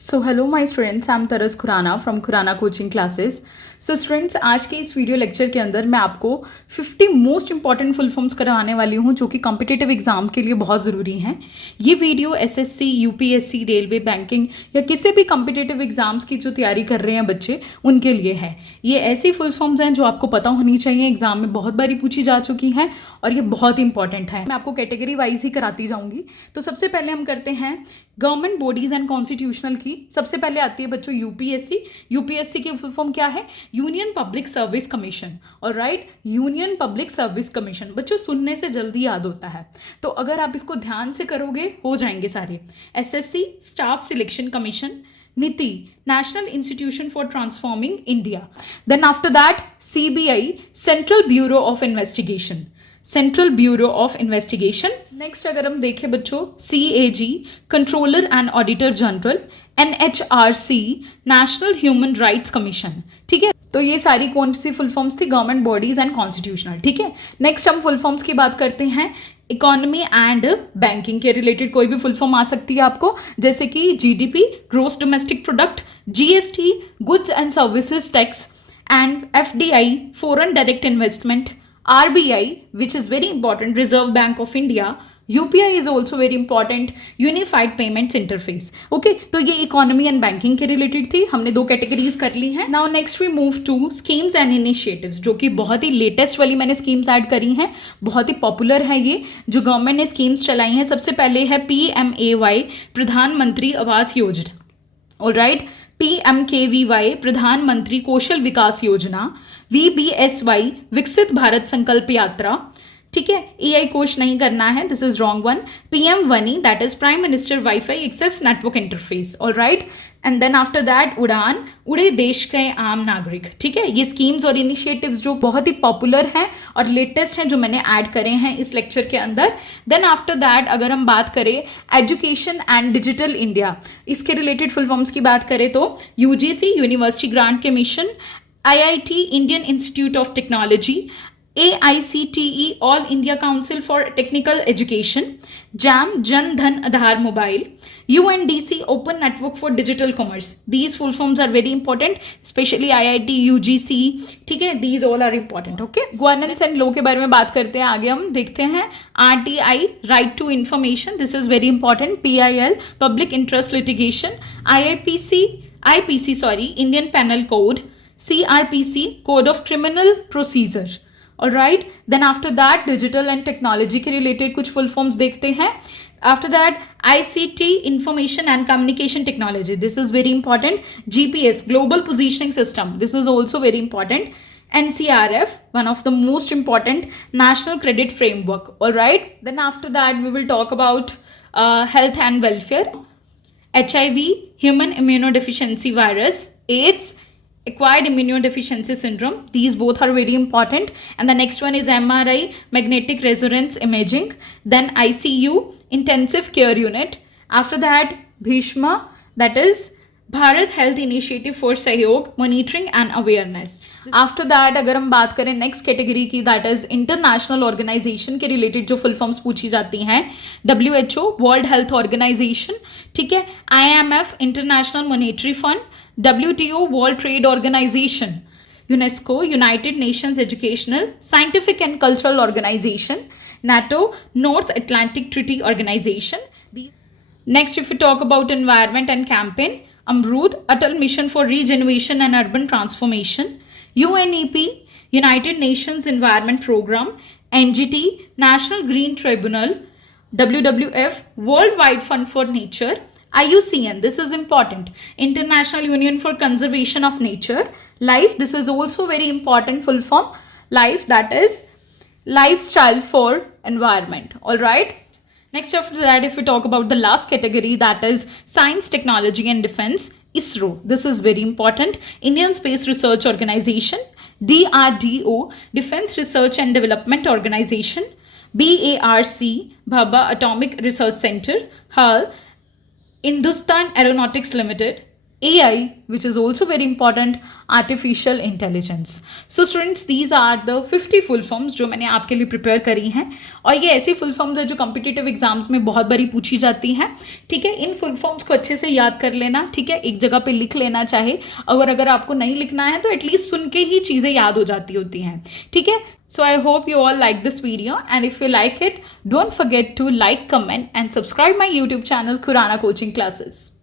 So hello my students, I am Taras Khurana from Khurana coaching classes. So students, आज के इस video lecture के अंदर मैं आपको 50 मोस्ट इंपॉर्टेंट फुल फॉर्म्स करवाने वाली हूँ जो कि कॉम्पिटिटिव एग्जाम के लिए बहुत ज़रूरी हैं। ये video SSC, UPSC, railway, banking या किसी भी कॉम्पिटिटिव एग्जाम्स की जो तैयारी कर रहे हैं बच्चे, उनके लिए है। ये ऐसी फुल फॉर्म्स हैं जो आपको पता होनी चाहिए, एग्जाम में बहुत बारी पूछी जा चुकी हैं और ये बहुत इंपॉर्टेंट है। मैं आपको कैटेगरी वाइज ही कराती जाऊँगी। तो सबसे पहले हम करते हैं गवर्नमेंट बॉडीज एंड कॉन्स्टिट्यूशनल की। सबसे पहले आती है बच्चों यूपीएससी। यूपीएससी की फुल फॉर्म क्या है? Union public service commission. और right, union public service commission. बच्चों सुनने से जल्दी याद होता है, तो अगर आप इसको ध्यान से करोगे हो जाएंगे सारे। SSC, staff selection commission. NITI, national institution for transforming India. Then after that CBI, central bureau of investigation. Central bureau of investigation. Next अगर हम देखें बच्चों, CAG, controller and auditor general. NHRC, national human rights commission. ठीक है, तो ये सारी कौन सी फुल फॉर्म्स थी? Government bodies and constitutional. ठीक है, नेक्स्ट हम फुल फॉर्म्स की बात करते हैं। इकोनॉमी एंड बैंकिंग के रिलेटेड कोई भी फुल फॉर्म आ सकती है आपको, जैसे कि GDP, gross domestic product, GST, goods and services tax, and FDI, foreign direct investment. RBI, which is very important, Reserve Bank of India. UPI is also very important, Unified Payments Interface. Okay, तो ये economy and banking के related थी। हमने दो categories कर ली हैं। Now next we move to schemes and initiatives, जो कि बहुत ही लेटेस्ट वाली मैंने स्कीम्स ऐड करी हैं, बहुत ही पॉपुलर है ये जो गवर्नमेंट ने स्कीम्स चलाई हैं। सबसे पहले है PMAY, प्रधानमंत्री आवास योजना। ऑलराइट, PMKVY, प्रधानमंत्री कौशल विकास योजना। VBSY, विकसित भारत संकल्प यात्रा। ठीक है, EI कोश नहीं करना है, this is wrong one. PM-WANI, that is prime minister WiFi access network interface. Alright, and then after that Udan, उड़े देश के आम नागरिक। ठीक है, ये स्कीम्स और इनिशिएटिव्स जो बहुत ही पॉपुलर हैं और लेटेस्ट हैं, जो मैंने ऐड करे हैं इस लेक्चर के अंदर। देन आफ्टर दैट अगर हम बात करें एजुकेशन एंड डिजिटल इंडिया, इसके रिलेटेड फुल फॉर्म्स की बात करें तो UGC, university grant commission. IIT, Indian institute of technology. AICTE, all India council for technical education. JAM, Jan Dhan Aadhaar mobile. UNDC, open network for digital commerce. These full forms are very important, especially IIT, UGC। ठीक है, these all are important. Okay, governance and law के बारे में बात करते हैं। आगे हम देखते हैं RTI, right to information, this is very important. PIL, public interest litigation. IPC, Indian penal code. CRPC, Code of Criminal Procedure. Alright, then after that digital and technology के related कुछ full forms देखते हैं। After that ICT, Information and Communication Technology, this is very important. GPS, Global Positioning System, this is also very important. NCRF, one of the most important, National Credit Framework. Alright, then after that we will talk about health and welfare. HIV, Human Immunodeficiency Virus. AIDS, acquired immunodeficiency syndrome, these both are very important. And the next one is MRI, magnetic resonance imaging. Then ICU, intensive care unit. After that Bhishma, that is Bharat health initiative for Sahyog, monitoring and awareness. After that अगर हम बात करें next category की, that is international organisation के related जो full forms पूछी जाती हैं। WHO, world health organisation. ठीक है, IMF, international monetary fund. WTO, world trade organisation. UNESCO, United Nations educational, scientific and cultural organisation. NATO, North Atlantic treaty organisation. Next, if we talk about environment and campaign, Amrut, Atal Mission for Regeneration and Urban Transformation. UNEP, United Nations Environment Program. NGT, National Green Tribunal. WWF, Worldwide Fund for Nature. IUCN, this is important, International Union for Conservation of Nature. LIFE, this is also very important full form. LIFE, that is Lifestyle for Environment. Alright. Next after that, if we talk about the last category, that is Science, Technology and Defense. ISRO, this is very important, Indian Space Research Organization. DRDO, Defense Research and Development Organization. BARC, Bhabha Atomic Research Center. HAL, Hindustan Aeronautics Limited. AI, which is also very important, artificial intelligence. So students, these are the 50 full forms जो मैंने आपके लिए prepare करी हैं, और ये ऐसी full forms है जो कॉम्पिटिटिव एग्जाम्स में बहुत बारी पूछी जाती हैं. ठीक है, इन फुल फॉर्म्स को अच्छे से याद कर लेना. ठीक है, एक जगह पे लिख लेना, चाहे अगर आपको नहीं लिखना है तो एटलीस्ट सुन के ही चीज़ें याद हो जाती होती हैं. ठीक है, so I hope you all like this video, and if you like it, don't forget to like, comment and subscribe my YouTube channel Khurana Coaching Classes.